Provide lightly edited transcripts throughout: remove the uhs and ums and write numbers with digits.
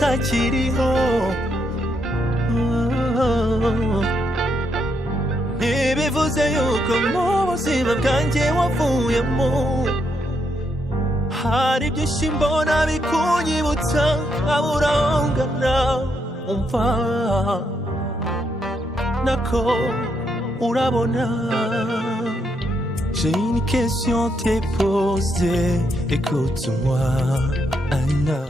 utakiriho ntibivuze yuko mu buzima bwanjye wavuyemo hari byinshi mbona bikunyibutsa abura ongana umva nako urabona. J'ai une question à te poser, écoute-moi, Anna.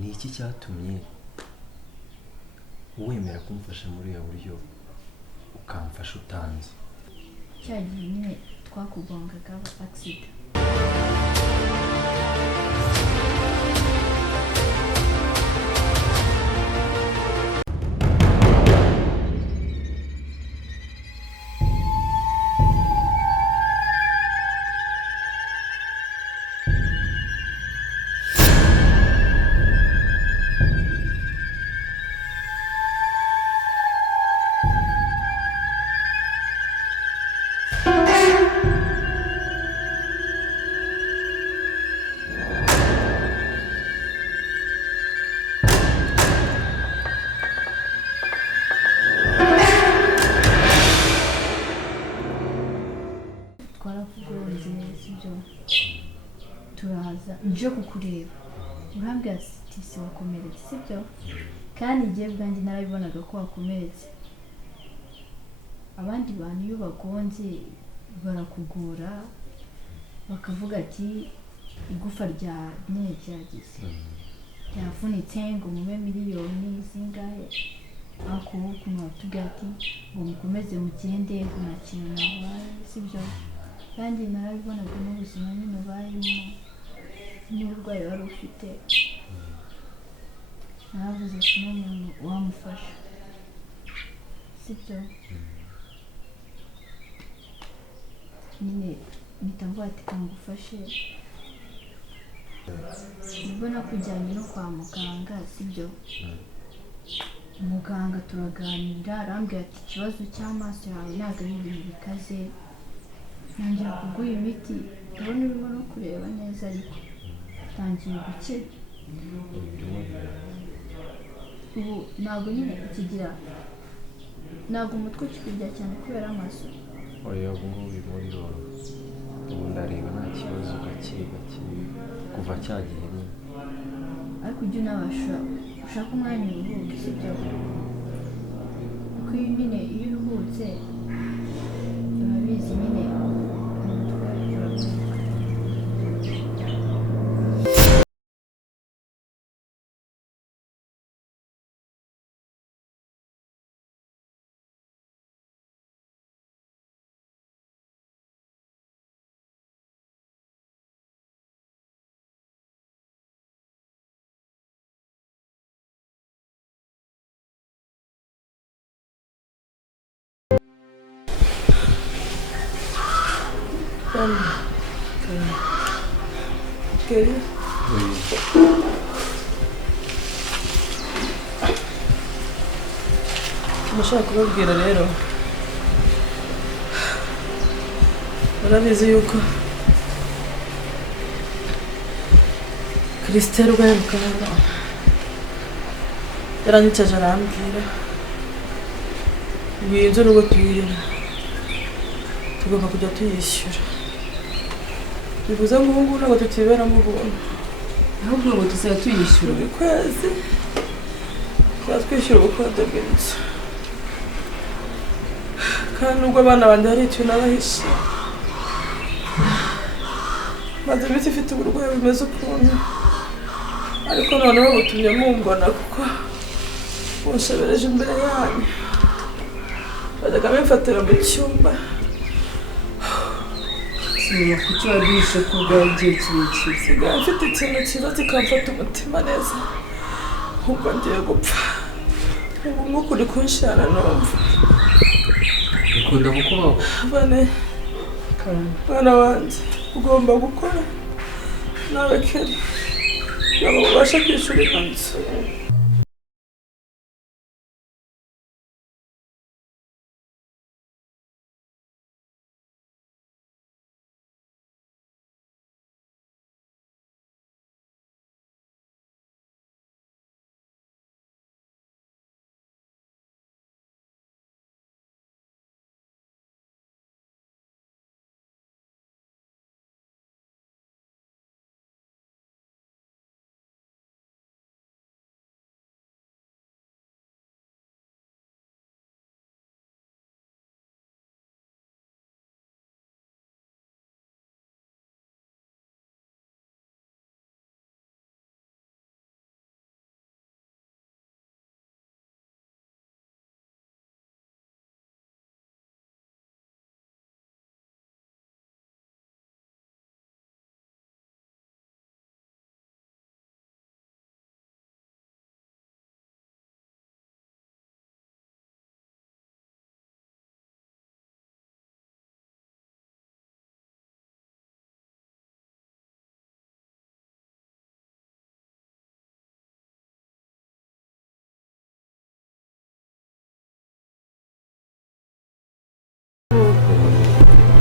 Niki cyatumye wemera kumfasha muri ya buryo ukamfasha utanze? Cyagiye nyine twakugongaga accident. Turaza nje kukureba urambwira ati si wakomeretse sibyo kandi igihe bwanjye narabibonaga ko wakomeretse. Abandi bantu iyo bagonze barakugora bakavuga ati igufa rya nyine ryagize ryavunitse ngo mube miliyoni zingahe ako kumwatubwira ati ngo mukomeze mugende ngo nta kintu nabaye sibyo kandi narabibonaga n'ubuzima nyine ubayemo n'uburwayi wari ufite. Naravuze ko n'umuntu wamufasha sibyo nyine mpita mvuga ati kamugufashe nibwo nakujyanye no kwa muganga sibyo umuganga turaganira arambwira ati ikibazo cy'amaso yawe ntabwo ari ibintu bikaze ntangira kuguha imiti ndabona urimo no kureba neza ariko tangiye gukira ubu ntabwo nyine ukigira ntabwo umutwe ukikujya cyane kubera amaso oya ubu ngubu birimo biroroha ubu ndareba nta kibazo gake kuva cyagiye nyine ariko ujya unabasha ushaka umwanya uruhuke sibyo kuko iyo nyine iyo uruhutse biba bizi nyine umutwe uraruhuka. Kelly. Ndashaka kubabwira rero urabizi yuko Christelle urwaye mu kanwa yaranyicaje arambwira ngo iyi nzu nubwo tuyirimo tugomba kujya tuyishyura bivuze ngo ubu ngubu ntabwo tukiberamo ubuntu ahubwo ngo tuzajya tuyishyura buri kwezi tuzajya twishyura ubukode bw'inzu kandi nubwo abana banjye hari ikintu nabahishe maze iminsi ifite uburwayi bumeze ukuntu ariko noneho butumye mumbona kuko bunshebereje imbere yanyu bajyaga bimfatira mu cyumba simenya kuki waduhishe ko ubwawe igihe kirekire nsigaye mfite ikintu cyiza kikamfata umutima neza ahubwo ngiye gupfa ubu mwuka uri kunshirana numva bikunda kukubaho mwana wanjye ugomba gukora nawe Kelly kugira ngo ubashe kwishyura iyo nzu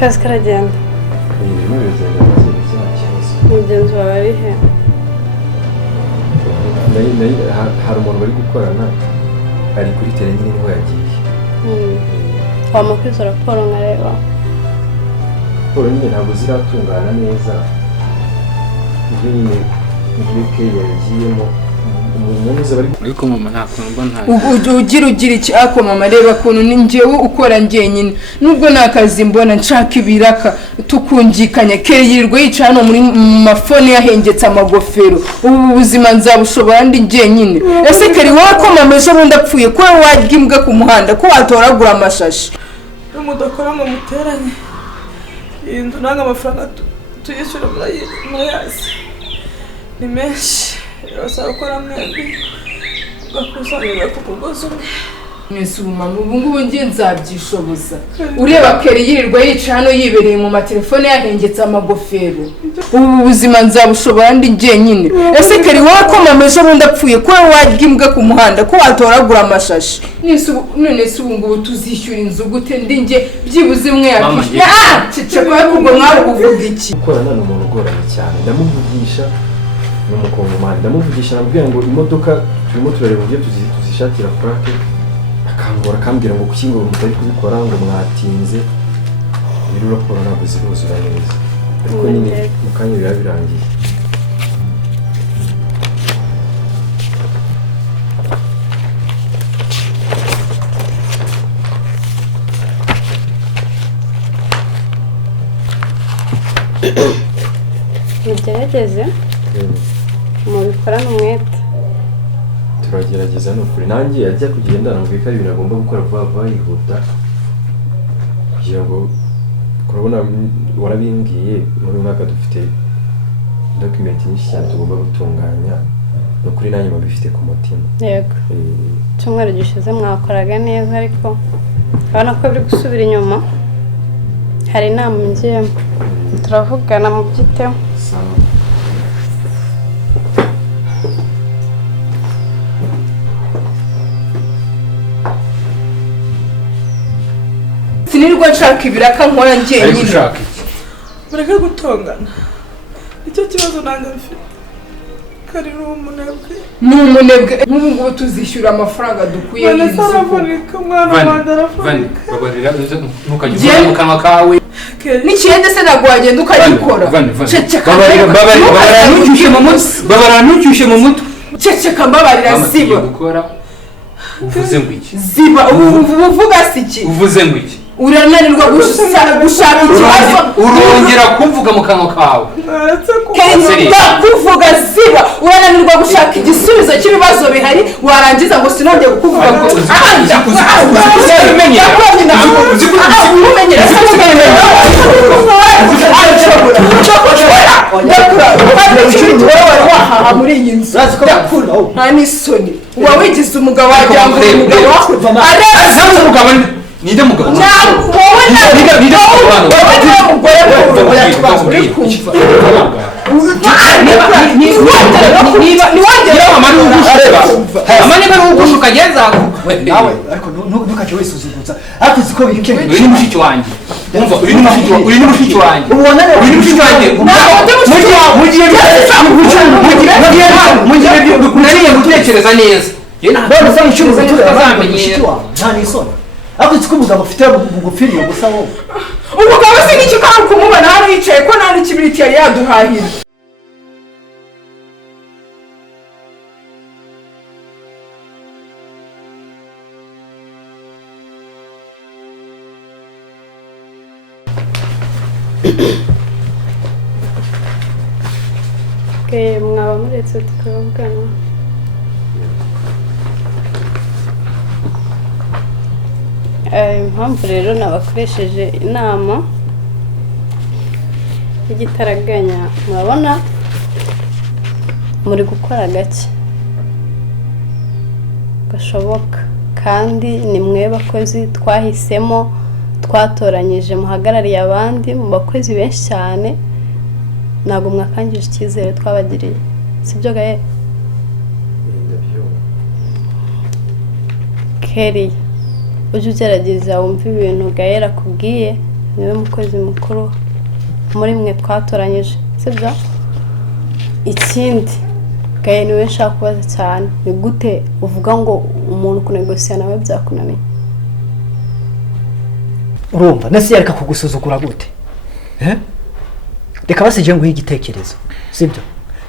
Kazi karagenda. birimo biragenda maze nta kibazo Mugenzi wawe ari he? hari umuntu bari gukorana ari kuri tele nyine niho yagiye Wamukiza raporo nkareba. siporo nyine ntabwo ziratungana neza ibyo nyine ibyo Kelly yagiyemo ariko mama nta kuntu nta ugira iki ako mama reba kuntu ni njyewe ukora njyenyine nubwo nakazi mbona nshaka ibiraka tukungikanya Kelly yirirwa yicara hano muri mafone yahengetse amagofero ubu buzima nzabushobora ndi njyenyine ese Kelly wowe ko mama ejo bundi apfuye ko warya imbwa ku muhanda ko watoragura amashashi mudakora ngo muteranye iyi nzu ntabwo amafaranga tuyishyura murayazi ni menshi birasaba gukora mwembi ugakusanyiriza ku mugozi umwe mwese ubu mama ubu ngubu ngiye nzabyishoboza ureba kere yirirwa yicaye hano yibereye mu matelefone yahengetse amagofero ubu buzima nzabushobora ndi njyenyine ese kere wowe ko mama ejo bundi apfuye ko warya imbwa ku muhanda ko watoragura amashashi none se ubu ngubu tuzishyura inzu gute ndi njye byibuze imwe yakishyura ceceka kubwo mwawe uvuga iki gukorana n'umuntu ugoranye cyane ndamuvugisha n'umukongomani ndamuvugisha nabwira ngo imodoka turimo turareba uburyo tuzishakira plaque akangora akambwira ngo kuki ngo mutari kubikora ngo mwatinze biri raporo ntabwo ziruzura neza ariko nyine mu kanya biba birangiye mugerageze mubikorane umwete turagerageza ni ukuri nanjye ajya kugenda namubwira ko ari ibintu agomba gukora vuba vuba yihuta kugira ngo urabona warabimbwiye muri mwaka dufite document nyinshi cyane tugomba gutunganya ni ukuri nanjye mubifite ku mutima yego cyumweru gishize mwakoraga neza ariko urabona ko biri gusubira inyuma hari inama ngiyemo turavugana mu byiteho sinirwa nshaka ibiraka nkora njyenyine mureke gutongana icyo kibazo nanjye mfite kari n'umunebwe nk'ubu ngubu tuzishyura amafaranga dukwiye y'inzu aravunika umwana wanjye aravunika babarira ntukajya mu kanwa kawe n'ikiyende se ntabwo wagenda ukagikora babarira ntucyushe mu mutwe ceceka mbabarira ziba uvuze ngo iki ziba uvuga si iki uvuze ngo iki urananirwa gushaka ikibazo urongera kumvuga mu kanwa kawe kuvuga ziba urananirwa gushaka igisubizo cy'ibibazo bihari warangiza ngo sinongeye kukuvuga ngo muri iyi nzu nta n'isoni uba wigize umugabo wagira ngo uri umugabo umugabo ninde mugabo wowe niwe mugore niba ari ugushuka ageza nawe ariko ntukajye wisuzuguza ariko uzi ko bikenewe uyu ni mushiki wanjye uyu ni mushiki wanjye mugihe gutekereza neza none se icyo ubutureba mushiki wawe nta n'isoni ariko uzi ko umugabo ufite bugupfiriye gusa wowe umugabo se n'icyo kandi kumubona hano yicaye ko nta n'ikibiriti yari yaduhahira mwaba muretse tukavugana impamvu rero nabakoresheje inama y'igitaraganya murabona muri gukora gake gashoboka kandi ni mwe bakozi twahisemo twatoranyije muhagarariye abandi mu bakozi benshi cyane ntabwo mwakangije icyizere twabagiriye sibyo gaye Kelly ujye ugerageza wumve ibintu Gaëlle akubwiye niwe mukozi mukuru muri mwe twatoranyije sibyo ikindi Gaëlle niwe nshaka kubaza cyane ni gute uvuga ngo umuntu kunegosiya nawe byakunaniye urumva nese yareka kugusuzugura gute reka basije ngo igitekerezo sibyo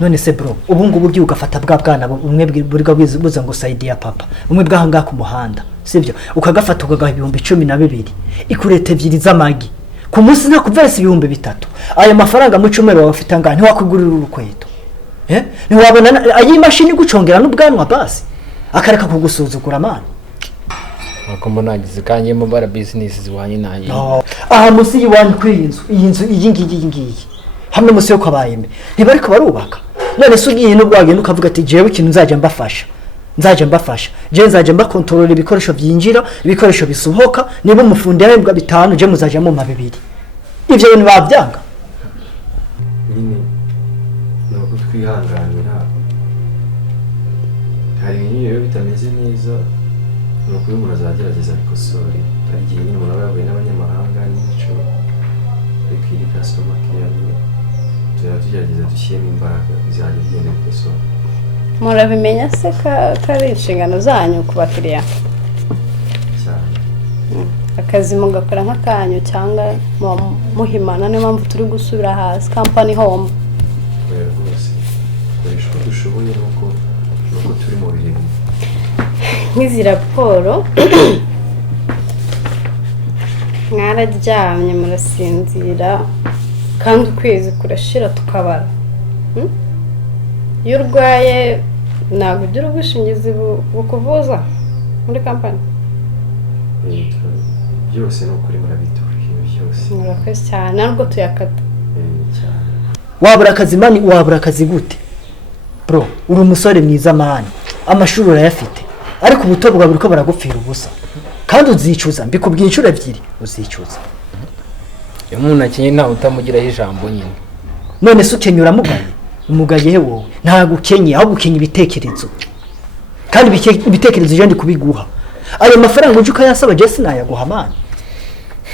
none se bro ubu ngubu ugiye ugafata bwa bwana umwe buriga buza ngo side ya papa umwe bwahanga ku muhanda sibyo ukagafata ukagaha 12,000 ikurete ebyiri z'amagi ku munsi nta kuveresa 3,000 aya mafaranga mu cumero wafita ngani wakwigurira urukweto ni wabona ayi mashini gucongera n'ubwanwa basi akareka kugusuzugura man akombo nagize kanje mu bara business ziwanye nanjye aha musi yiwanye kuri iyi nzu iyi ngiyi hamwe musi yo kwabayeme ntibariko barubaka none se ugiye no bwagenda ukavuga ati jewe ikintu nzajya mbafasha nzaje mbafasha je nzaje mbakontorora ibikoresho byinjira ibikoresho bisohoka niba umufundi yarembwa 5 je muzaje mu 2 ivyo bintu bavyanga nyine nuko twihanganira hari ibintu rero bitameze neza nuko umuntu azagerageza bikosore hari igihe nyine umuntu aba yahuye n'abanyamahanga n'imico ariko iri customer care tugerageza dushyiremo imbaraga bizajya bigenda bikosora murabimenya se ko ari inshingano zanyu ku bakiriya cyane akazi mugakora nk'akanyu cyangwa muhimana niyo mpamvu turi gusubira hasi company home kubera rwose dukoresha uko dushoboye nuko turi mu bihe nk'izi raporo mwararyamye murasinzira kandi ukwezi kurashira tukabara iyo urwaye ntabwo ugira ubwishingizi bukuvuza muri kampani byose ni ukuri murabitura ibintu byose murakoze cyane nubwo tuyakata cyane wabura akazi mani wabura akazi gute bro uri umusore mwiza mani amashuri urayafite ariko ubuto bwawe buriko baragupfira ubusa kandi uzicuza mbikubwiye inshuro ebyiri uzicuza iyo umuntu akenye ntawe utamugiraho ijambo nyine none se ukenyura mugaye umugaye he wowe ntabwo ukenye ahubwo ukenya ibitekerezo kandi ibitekerezo je ndi kubiguha ayo mafaranga uje ukayasaba je sinayaguha mani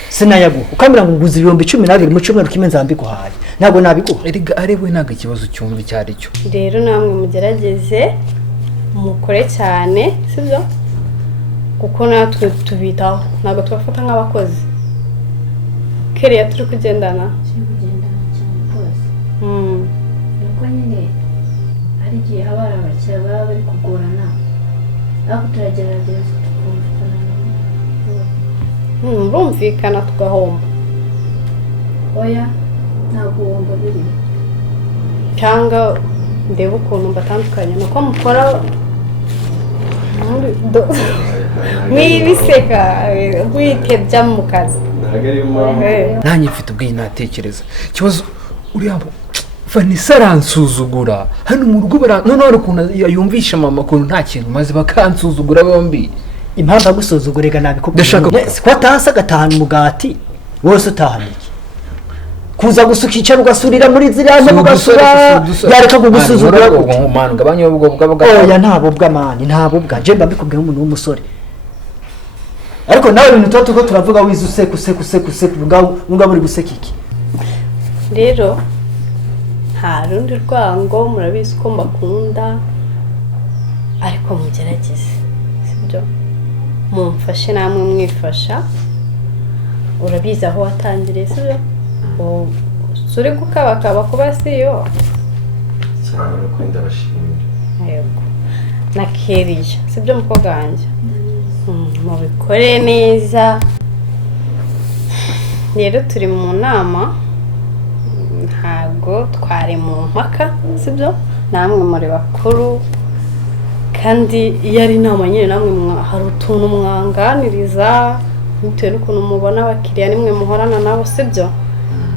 sinayaguha ukambira ngo nguze 12,000 mu cyumweru kimwe nzambiguhaye ntabwo nabiguha erega arewe ntabwo ikibazo cyumva cyari cyo rero namwe mugerageze mukore cyane sibyo kuko natwe tubitaho ntabwo tubafata nk'abakozi keriya turi kugendana cyane rwose nuko nyine hari igihe haba hari abakiriya baba bari kugorana ariko turagerageza tukumvikana murumvikana tugahomba oya ntabwo wumva biri cyangwa ndeba ukuntu mbatandukanye nuko mukora mwibiseka mwitebya mu kazi nanjye mfite ubwenge natekereza ikibazo uriya Vanessa aransuzugura hano mu rugo noneho hari ukuntu yumvisha mama ukuntu nta kintu maze bakansuzugura bombi impamvu agusuzugurega nabikubwira ko atahasa agatahana umugati wose utahana iki kuza gusukica ugasurira muri ziriya ntabwo ugasura yareka kugusuzugura umwana ugabanya ubwo bwa oya ntabwo bw'amani ntabwo bwa je mba mbikubwiye umuntu w'umusore ariko nawe ibintu tuba turavuga wize useka ngaho muri guseka iki rero nta rundi rwango murabizi ko mbakunda ariko mugerageze sibyo mumfashe namwe mwifasha urabizi aho watangiriye sibyo suri gukabakaba kuba siyo cyane no kwenda bashimira yego na keriya sibyo mukobwa wanjye mubikore neza rero turi mu nama ntabwo twari mu mpaka sibyo namwe muri bakuru kandi iyo ari inama nyine namwe hari utuntu mwanganiriza bitewe n'ukuntu mubona abakiriya nimwe muhorana nabo sibyo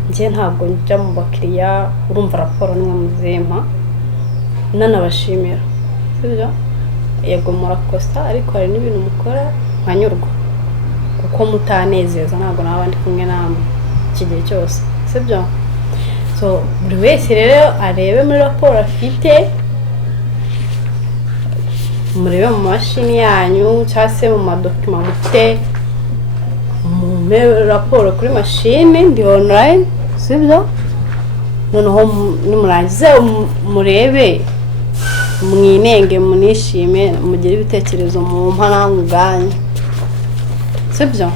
njye ntabwo njya mu bakiriya urumva raporo nimwe muzimpa nanabashimira sibyo yego murakosa ariko hari n'ibintu mukora nkanyurwa kuko mutanezeza ntabwo naba ndi kumwe namwe iki gihe cyose sibyo so buri wese rero arebe muri raporo afite murebe mu mashini yanyu cyangwa se mu madokima mufite mume raporo kuri mashini ndi online sibyo noneho nimurangize murebe mwinenge munishime mugire ibitekerezo mu mpa namwe ubwanyu sibyo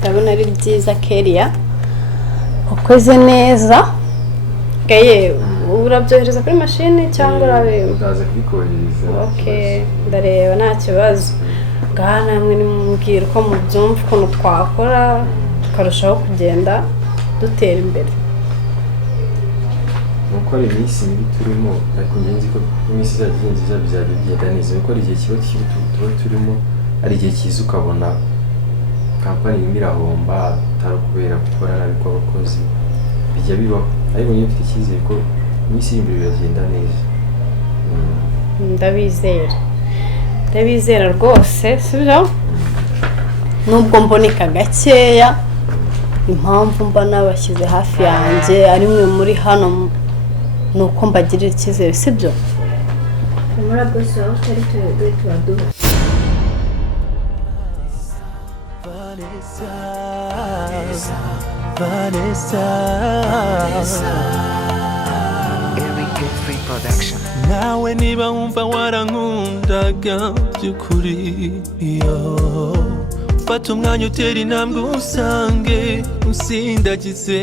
ndabona ari byiza keriya ukoze neza gaye urabyohereza kuri mashini cyangwa urabimba? ndaza kubikohereza. Okay, ndareba nta kibazo. Ngaha namwe nimubwira uko mubyumva ukuntu twakora tukarushaho kugenda dutera imbere. nuko ari iminsi mibi turimo ariko ngenzi ko iminsi izajya bizajya bigenda neza nuko ari igihe kiba tuba turimo ari igihe cyiza ukabona kampani irimo irahomba atari kubera gukora nabi kw'abakozi bijya bibaho ariko niyo mfite icyizere ko iminsi iri imbere biragenda neza. Ndabizera rwose sibyo nubwo mboneka gakeya impamvu mba nabashyize hafi yanjye ari mwe muri hano nuko mbagirira icyizere sibyo muri bose aho utari tubaduha nawe niba wumva warankundaga by'ukuri fata umwanya utera intambwe usange usindagize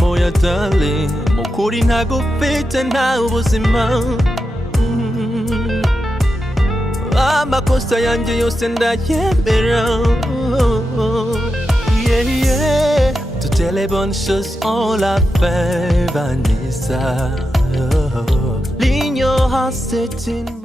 hoya darling mukuri ntago ufite nta ubuzima amakosa yanjye yose ndayemera toutes les bonnes choses on l'a fait Vanessa l'ignorance c'est une